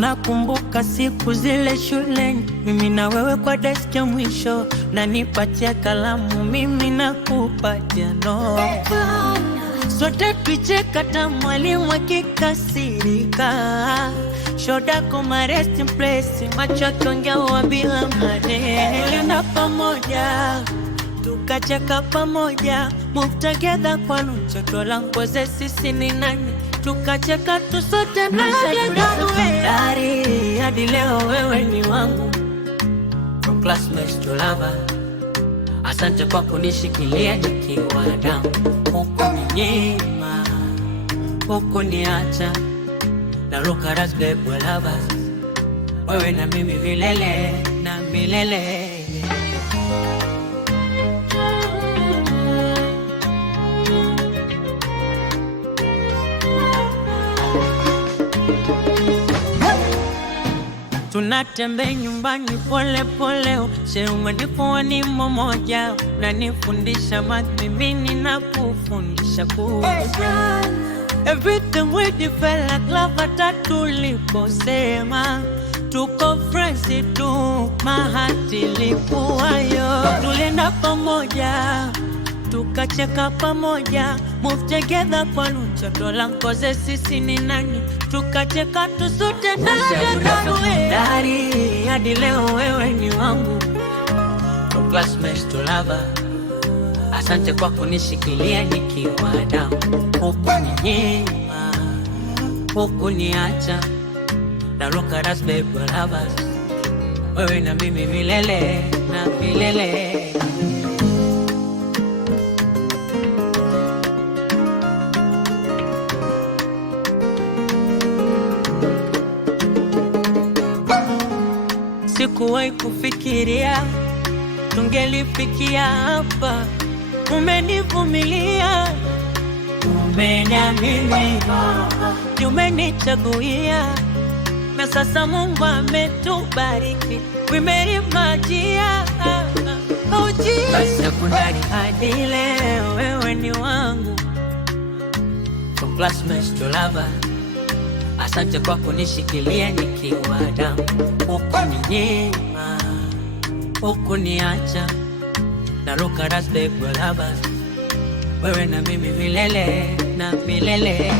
Tunakumbuka siku zile shuleni, mimi na wewe kwa deski ya mwisho, na nipatia kalamu mimi na kupatia nota. Sote tuicheka ta mwalimu akikasirika, shoda koma rest in place, macho akiongea wa bila maneno. Tulienda pamoja, tukacheka pamoja, move together kwa nuchoto langu ze sisi ni nani. Tukacheka tu sote dari, hadi leo wewe ni wangu. From classmates to lover, asante kwa kunishikilia nikiwa down. Hukuninyima, hukuniacha, na look at us babe we lovers, wewe na mimi milele na milele. Tunatembea nyumbani pole pole, umenipoa ni mmoja, unanifundisha math mimi ninakufundisha kuja. Everything we felt like love hata tuliposema tuko friends tu, mahati likuwayo. Tulienda pamoja, tukacheka pamoja, move together kwa nuchoto langu ze sisi ni nani. Tukacheka tu sote dari, hadi leo wewe ni wangu. From classmates to lover, asante kwa kunishikilia nikiwa down. Hukuninyima, hukuniacha, na look at us babe we lovers, wewe na mimi milele na milele. Sikuwahi kufikiria tungelifikia hapa. Umenivumilia, umeniamini, umenichaguia, na sasa Mungu ametubariki. We made it majia, oh Jesus. Basi sekondari hadi leo wewe ni wangu. From classmates to lover, asante kwa kunishikilia nikiwa down. Hukuninyima, hukuniacha, na look at us babe we lovers, wewe na mimi milele na milele.